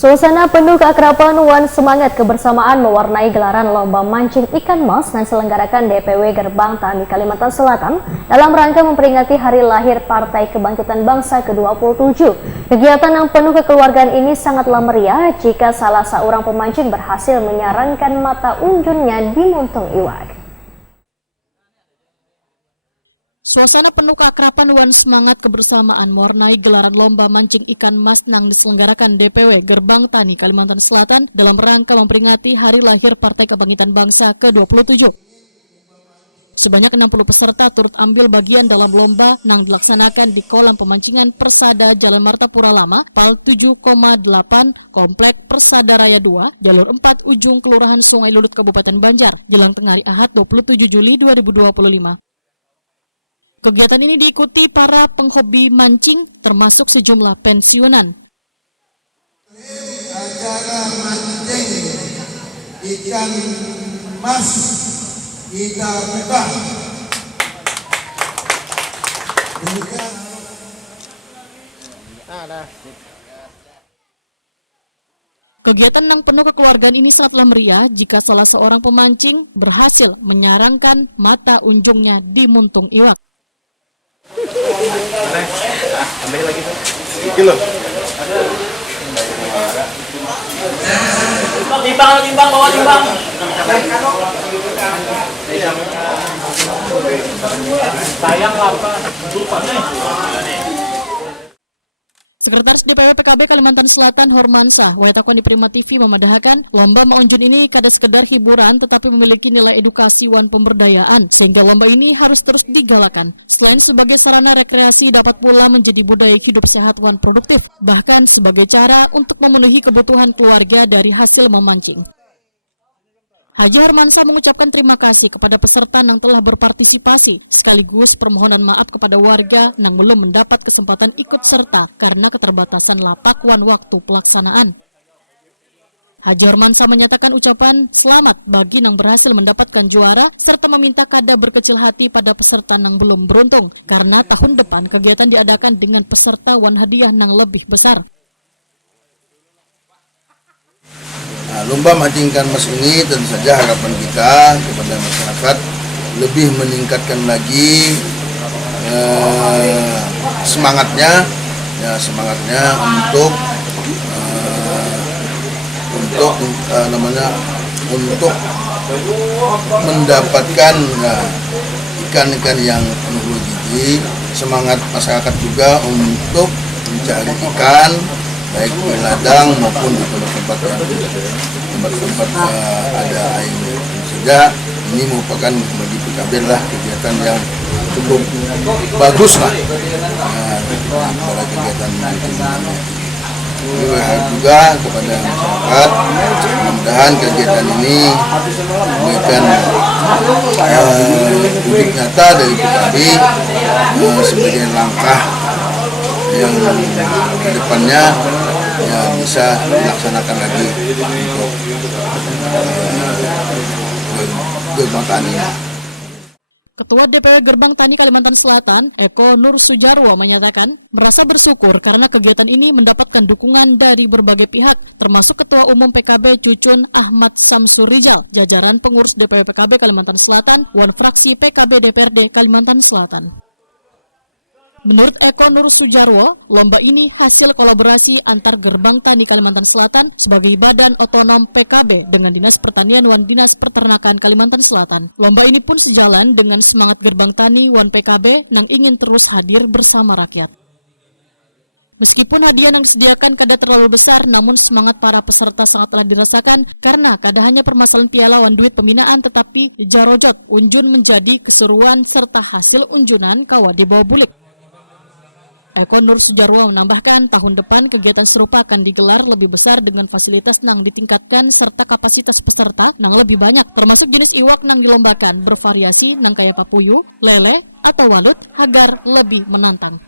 Suasana penuh keakraban wan semangat kebersamaan mewarnai gelaran lomba mancing ikan mas yang diselenggarakan DPW Gerbang Tani Kalimantan Selatan dalam rangka memperingati hari lahir Partai Kebangkitan Bangsa ke-27. Kegiatan yang penuh kekeluargaan ini sangatlah meriah jika salah seorang pemancing berhasil menyarankan mata unjunnya di muntung iwak. Suasana penuh keakraban wan semangat kebersamaan mewarnai gelaran lomba mancing ikan mas yang diselenggarakan DPW Gerbang Tani Kalimantan Selatan dalam rangka memperingati hari lahir Partai Kebangkitan Bangsa ke-27. Sebanyak 60 peserta turut ambil bagian dalam lomba yang dilaksanakan di kolam pemancingan Persada Jalan Martapura Lama, PAL 7,8, Komplek Persada Raya 2, Jalur 4 Ujung Kelurahan Sungai Lulut Kabupaten Banjar, jelang tengah hari Ahad 27 Juli 2025. Kegiatan ini diikuti para penghobi mancing termasuk sejumlah pensiunan. Acara mancing ikan mas kita buka. Kegiatan yang penuh kekeluargaan ini sangatlah meriah jika salah seorang pemancing berhasil menyarangkan mata unjungnya di muntung iwak. Ambil lagi tuh. Kilo. Timbang, bawa timbang. Sayang apa? Sekretaris DPW PKB Kalimantan Selatan Hormansah, Waitakon di Prima TV memadahkan lomba maunjun ini kada sekedar hiburan tetapi memiliki nilai edukasi wan pemberdayaan sehingga lomba ini harus terus digalakan. Selain sebagai sarana rekreasi dapat pula menjadi budaya hidup sehat wan produktif, bahkan sebagai cara untuk memenuhi kebutuhan keluarga dari hasil memancing. Haji Hormansah mengucapkan terima kasih kepada peserta yang telah berpartisipasi, sekaligus permohonan maaf kepada warga yang belum mendapat kesempatan ikut serta karena keterbatasan lapak wan waktu pelaksanaan. Haji Hormansah menyatakan ucapan selamat bagi yang berhasil mendapatkan juara serta meminta kada berkecil hati pada peserta yang belum beruntung karena tahun depan kegiatan diadakan dengan peserta wan hadiah yang lebih besar. Lomba mancing ikan mas ini tentu saja harapan kita kepada masyarakat lebih meningkatkan lagi semangatnya untuk mendapatkan ikan-ikan yang penuh gizi. Semangat masyarakat juga untuk mencari ikan baik di ladang maupun di tempat-tempat ada airnya. Sehingga ini merupakan bagi PKB lah kegiatan yang cukup bagus lah pada kegiatan mancing. Berharap juga kepada masyarakat mudah-mudahan kegiatan ini memberikan bukti nyata dari PKB sebagai langkah yang ke depannya bisa dilaksanakan lagi untuk Gerbang Tani. Ketua DPW Gerbang Tani Kalimantan Selatan, Eko Nur Sujarwo menyatakan merasa bersyukur karena kegiatan ini mendapatkan dukungan dari berbagai pihak, termasuk Ketua Umum PKB Cucun Ahmad Samsur Rijal, jajaran pengurus DPW PKB Kalimantan Selatan, wan fraksi PKB DPRD Kalimantan Selatan. Menurut Eko Nur Sujarwo, lomba ini hasil kolaborasi antar Gerbang Tani Kalimantan Selatan sebagai badan otonom PKB dengan Dinas Pertanian wan Dinas Peternakan Kalimantan Selatan. Lomba ini pun sejalan dengan semangat Gerbang Tani wan PKB yang ingin terus hadir bersama rakyat. Meskipun hadiah yang disediakan kada terlalu besar, namun semangat para peserta sangatlah dirasakan karena kada hanya permasalahan piala wan duit pembinaan tetapi jarojot unjun menjadi keseruan serta hasil unjunan kawa di bawah bulik. Eko Nur Sujarwo menambahkan tahun depan kegiatan serupa akan digelar lebih besar dengan fasilitas yang ditingkatkan serta kapasitas peserta yang lebih banyak termasuk jenis iwak yang dilombakan bervariasi yang kaya papuyu, lele, atau walut agar lebih menantang.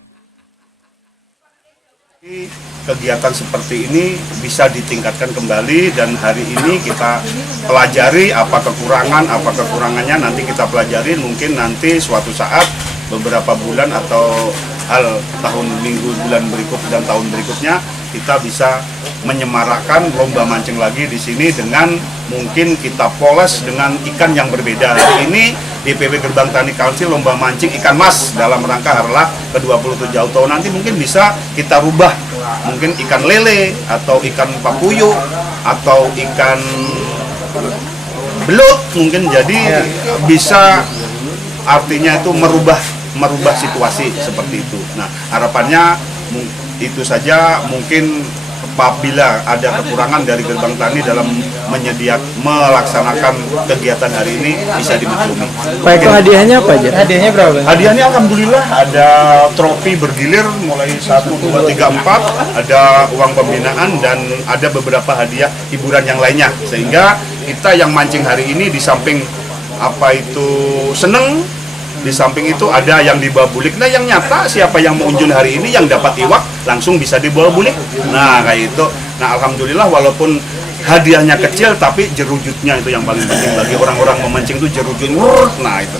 Kegiatan seperti ini bisa ditingkatkan kembali dan hari ini kita pelajari apa kekurangannya nanti kita pelajari mungkin nanti suatu saat beberapa bulan atau hal tahun minggu bulan berikut dan tahun berikutnya kita bisa menyemarakkan lomba mancing lagi di sini dengan mungkin kita poles dengan ikan yang berbeda. Hari ini DPW Gerbang Tani Council lomba mancing ikan mas dalam rangka Harlah ke-27 tahun. Nanti mungkin bisa kita rubah, mungkin ikan lele atau ikan papuyu atau ikan belut mungkin, jadi bisa artinya itu merubah situasi seperti itu. Nah, harapannya itu saja. Mungkin apabila ada kekurangan dari Gerbang Tani dalam melaksanakan kegiatan hari ini bisa dimaklumi. Pak Eko, hadiahnya apa aja? Hadiahnya berapa? Hadiahnya alhamdulillah ada trofi bergilir mulai 1, 2, 3, 4, ada uang pembinaan dan ada beberapa hadiah hiburan yang lainnya. Sehingga kita yang mancing hari ini di samping seneng, di samping itu ada yang dibawa bulik. Nah, yang nyata siapa yang mau unjun hari ini yang dapat iwak langsung bisa dibawa bulik. Nah, kayak itu. Nah, alhamdulillah walaupun hadiahnya kecil tapi jerujutnya itu yang paling penting bagi orang-orang memancing, itu jerujut. Nah, itu.